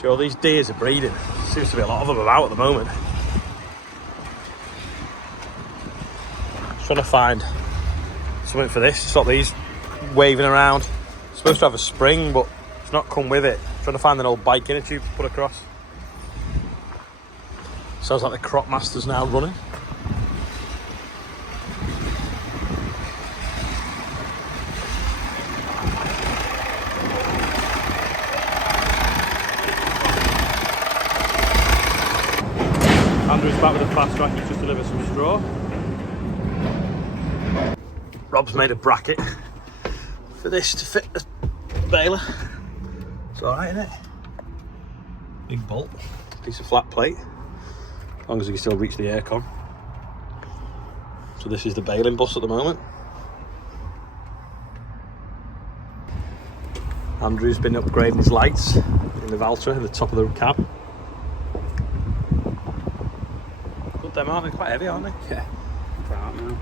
Sure, these deers are breeding. Seems to be a lot of them about at the moment. Trying to find something for this. Stop these waving around. It's supposed to have a spring, but it's not come with it. Trying to find an old bike inner tube to put across. Sounds like the crop master's now running. Andrew's back with a fast track. He's just delivered some straw. Rob's made a bracket for this to fit the baler. It's alright, isn't it? Big bolt, piece of flat plate, as long as you can still reach the aircon. So this is the baling bus at the moment. Andrew's been upgrading his lights in the Valtra in the top of the cab. Good them, aren't they? Quite heavy, aren't they? Yeah. Right now.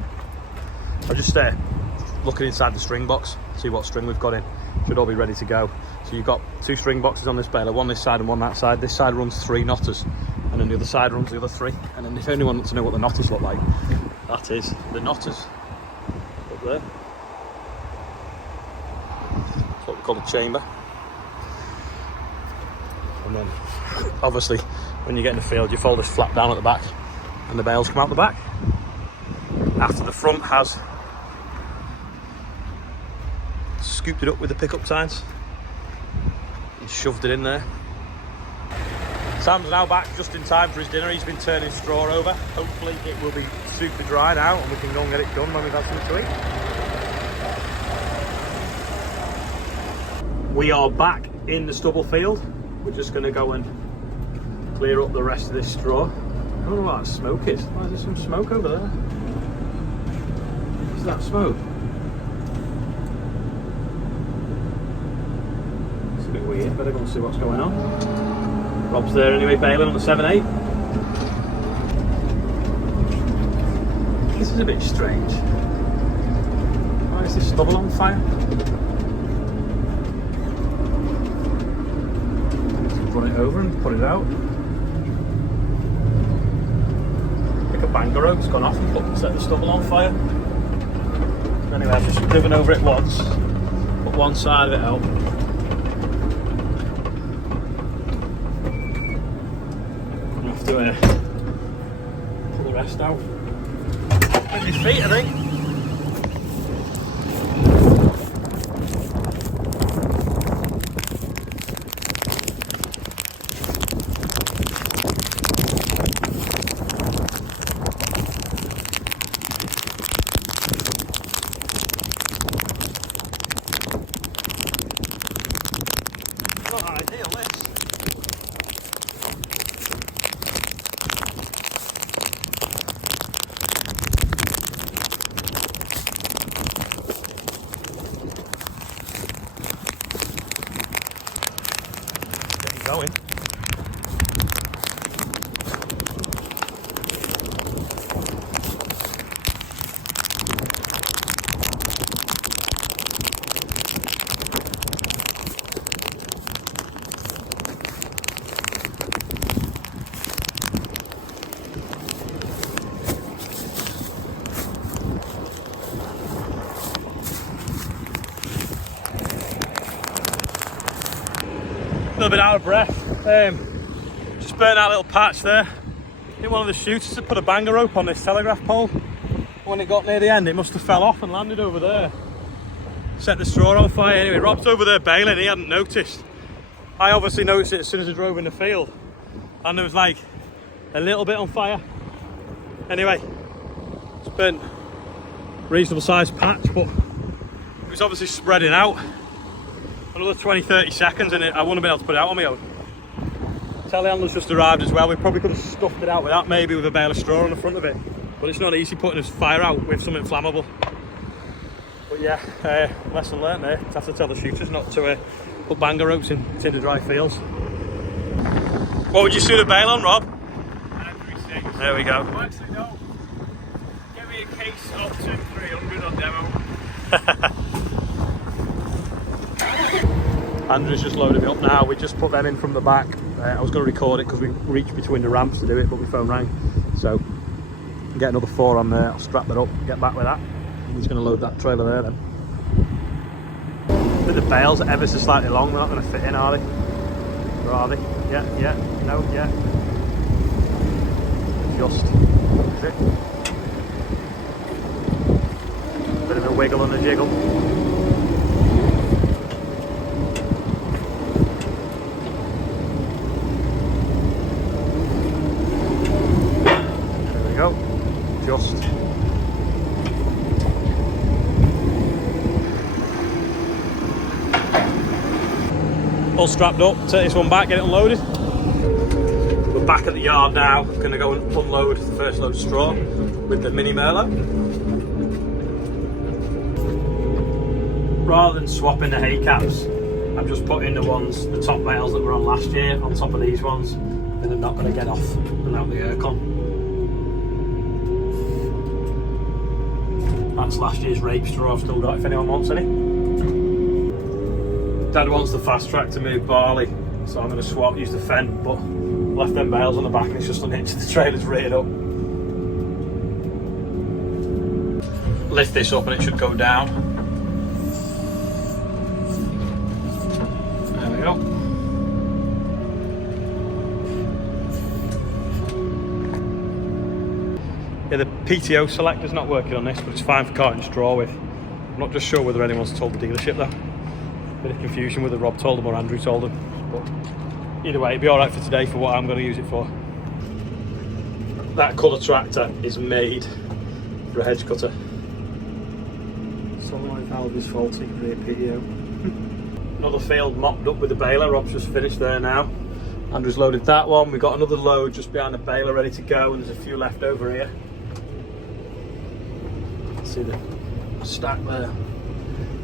I'll just looking inside the string box, see what string we've got in. Should all be ready to go. So you've got 2 string boxes on this baler, one this side and one that side. This side runs 3 knotters, and then the other side runs the other 3. And then if anyone wants to know what the knotters look like, that is the knotters up there. That's what we call a chamber. And then obviously when you get in the field, you fold this flap down at the back and the bales come out the back. After the front has scooped it up with the pickup tines and shoved it in there. Sam's now back just in time for his dinner. He's been turning straw over. Hopefully it will be super dry now and we can go and get it done when we've had something to eat. We are back in the stubble field. We're just going to go and clear up the rest of this straw. I don't know what that smoke is. Why is there some smoke over there? Is that smoke? It's a bit weird. Better go and see what's going on. Rob's there anyway, baling on the 7/8. This is a bit strange. Why is this stubble on fire? Run it over and put it out. Pick a banger rope, it's gone off and set the stubble on fire. Anyway, I've just driven over it once, put one side of it out. I'm gonna have to pull the rest out. With his feet, I think. Going. A little bit out of breath. Just burnt that little patch there. I think one of the shooters had put a banger rope on this telegraph pole. When it got near the end, it must have fell off and landed over there. Set the straw on fire. Anyway, Rob's over there baling. He hadn't noticed. I obviously noticed it as soon as I drove in the field, and there was like a little bit on fire. Anyway, it's burnt reasonable sized patch, but it was obviously spreading out. Another 20-30 seconds and I wouldn't have been able to put it out on my own. Telehandler's just arrived as well. We probably could have stuffed it out with that, maybe with a bale of straw on the front of it. But it's not easy putting a fire out with something flammable. But yeah, lesson learnt there. I have to tell the shooters not to put banger ropes in the dry fields. What would you suit a bale on, Rob? 936. There we go. Well, actually, no. Give me a case option 300 on demo. Andrew's just loaded me up now. We just put them in from the back. I was going to record it because we reached between the ramps to do it, but my phone rang. So get another 4 on there. I'll strap that up, get back with that. I'm just going to load that trailer there then. But the bales are ever so slightly long. They're not going to fit in, are they? Or are they? Yeah, no, yeah. Just. Is it? Bit of a wiggle and a jiggle. There we go. Just. All strapped up, take this one back, get it unloaded. We're back at the yard now. I'm going to go and unload the first load of straw with the mini Merlot. Rather than swapping the hay caps, I'm just putting the top bales that were on last year on top of these ones, and they're not going to get off without the aircon. That's last year's rape straw I've still got if anyone wants any. Dad wants the fast track to move barley, so I'm going to swap, use the Fen, but left them bales on the back and it's just unhitched, the trailer's reared up. Lift this up and it should go down. There we go. Yeah, the PTO selector's not working on this, but it's fine for carting straw with. I'm not just sure whether anyone's told the dealership though. Bit of confusion whether Rob told them or Andrew told them, but either way, it'd be alright for today for what I'm going to use it for. That colour tractor is made for a hedge cutter. Solenoid valve is faulty, rear PTO. Another field mopped up with the baler. Rob's just finished there now. Andrew's loaded that one. We've got another load just behind the baler ready to go, and there's a few left over here. See the stack there.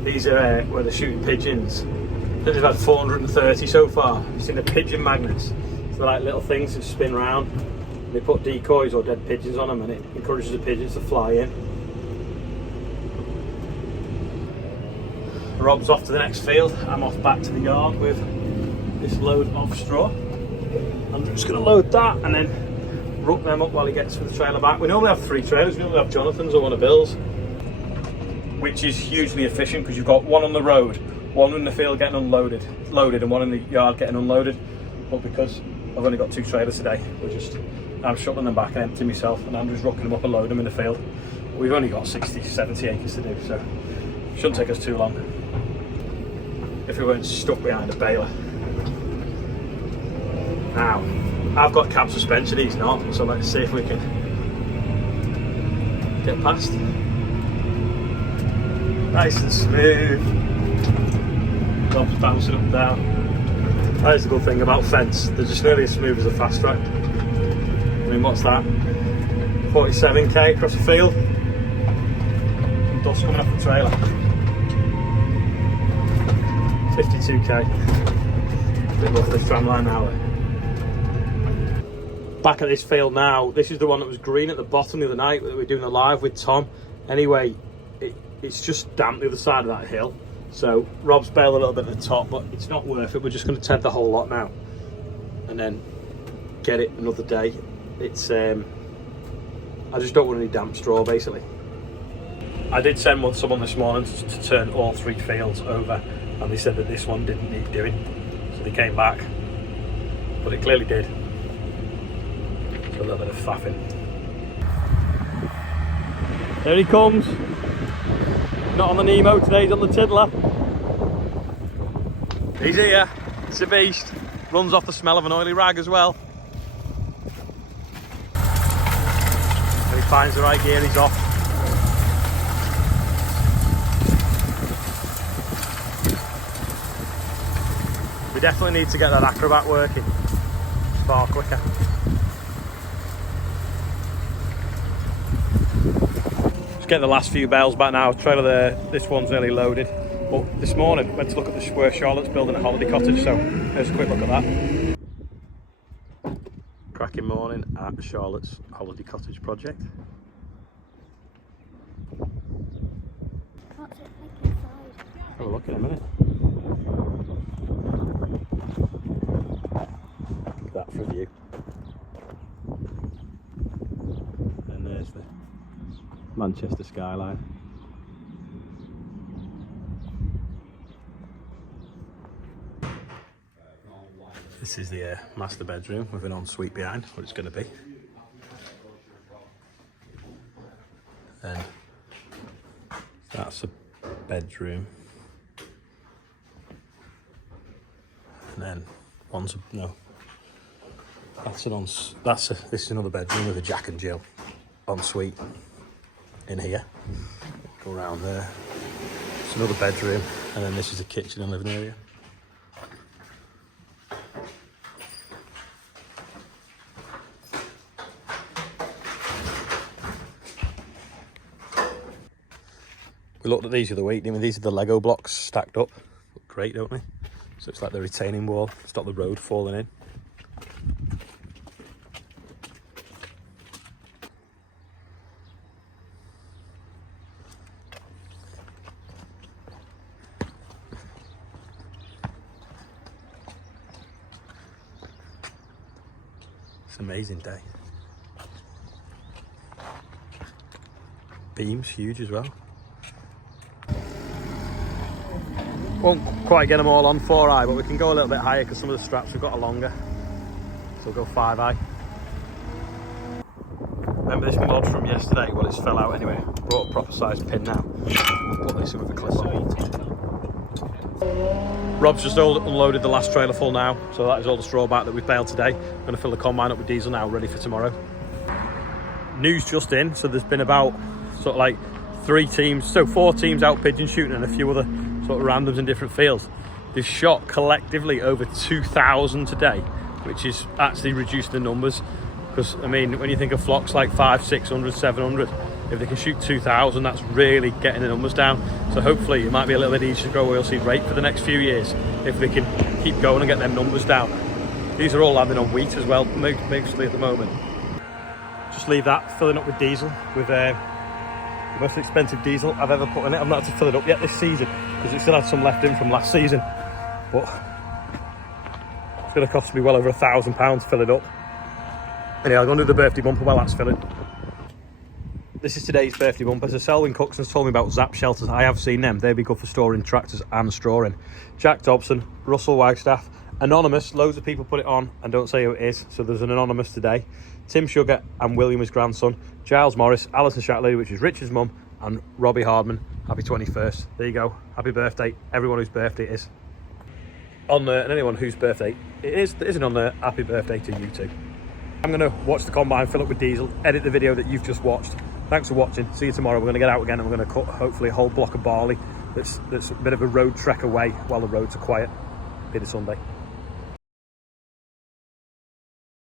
These are where they're shooting pigeons. I think they've had 430 so far. You've seen the pigeon magnets. So they're like little things that spin round. They put decoys or dead pigeons on them and it encourages the pigeons to fly in. Rob's off to the next field. I'm off back to the yard with this load of straw. I'm just going to load that and then rook them up while he gets with the trailer back. We normally have 3 trailers. We normally have Jonathan's or one of Bill's, which is hugely efficient because you've got one on the road, one in the field getting loaded, and one in the yard getting unloaded. But because I've only got 2 trailers today, I'm shuttling them back and emptying myself, and Andrew's rocking them up and loading them in the field. But we've only got 60, 70 acres to do, so it shouldn't take us too long if we weren't stuck behind a baler. Now, I've got cab suspension, he's not, so let's see if we can get past. Nice and smooth. Bob's bouncing up and down. That is the good thing about fence. They're just nearly as smooth as a fast track. I mean, what's that? 47k across the field. And dust coming off the trailer. 52k. A bit off this tram line now. Back at this field now. This is the one that was green at the bottom the other night that we were doing a live with Tom. Anyway, it's just damp the other side of that hill, so Rob's baled a little bit at the top, but it's not worth it. We're just going to ted the whole lot now and then get it another day. It's I just don't want any damp straw basically. I did send someone this morning to turn all 3 fields over, and they said that this one didn't need doing, so they came back, but it clearly did. So a little bit of faffing. There he comes. Not on the Nemo today, he's on the Tiddler. He's here, it's a beast. Runs off the smell of an oily rag as well. When he finds the right gear, he's off. We definitely need to get that acrobat working far quicker. Get the last few bales back now. Trailer there, this one's nearly loaded. But this morning, went to look at where Charlotte's building a holiday cottage, so here's a quick look at that. Cracking morning at Charlotte's holiday cottage project. Have a look in a minute. That for view. And there's the Manchester skyline. This is the master bedroom with an ensuite behind, what it's going to be. Then that's a bedroom. And then this is another bedroom with a Jack and Jill ensuite in here. Go around there. It's another bedroom, and then this is the kitchen and living area. We looked at these the other week, didn't we? These are the Lego blocks stacked up. Look great, don't they? So it's like the retaining wall, stop the road falling in. It's an amazing day. Beams, huge as well. Won't quite get them all on 4 high, but we can go a little bit higher because some of the straps we've got are longer. So we'll go 5 high. Remember this mod from yesterday? Well, it's fell out anyway. Brought a proper sized pin now. We'll put this in with a clip on. Rob's just unloaded the last trailer full now, so that is all the straw back that we've baled today. I'm going to fill the combine up with diesel now, ready for tomorrow. News just in, so there's been about sort of like 4 teams out pigeon shooting and a few other sort of randoms in different fields. They've shot collectively over 2,000 today, which is actually reduced the numbers. Because I mean, when you think of flocks like 500, 600, 700, if they can shoot 2,000, that's really getting the numbers down. So hopefully it might be a little bit easier to grow oilseed rape for the next few years if they can keep going and get them numbers down. These are all landing on wheat as well, mostly at the moment. Just leave that filling up with diesel, with the most expensive diesel I've ever put in it. I've not had to fill it up yet this season because it still had some left in from last season, but it's going to cost me well over £1,000 to fill it up. Anyway, I'll go and do the birthday bumper while that's filling. This is today's birthday bumper. So Selwyn Coxon's told me about Zap shelters. I have seen them. They'd be good for storing tractors and straw in. Jack Dobson, Russell Wagstaff, Anonymous. Loads of people put it on and don't say who it is. So there's an Anonymous today. Tim Sugar and William, his grandson. Giles Morris, Alison Shatley, which is Richard's mum, and Robbie Hardman. Happy 21st. There you go. Happy birthday. Everyone whose birthday it is. On there, and anyone whose birthday it is that isn't on there, happy birthday to you too. I'm going to watch the combine, fill up with diesel, edit the video that you've just watched. Thanks for watching. See you tomorrow. We're going to get out again and we're going to cut hopefully a whole block of barley that's a bit of a road trek away while the roads are quiet. Be the Sunday.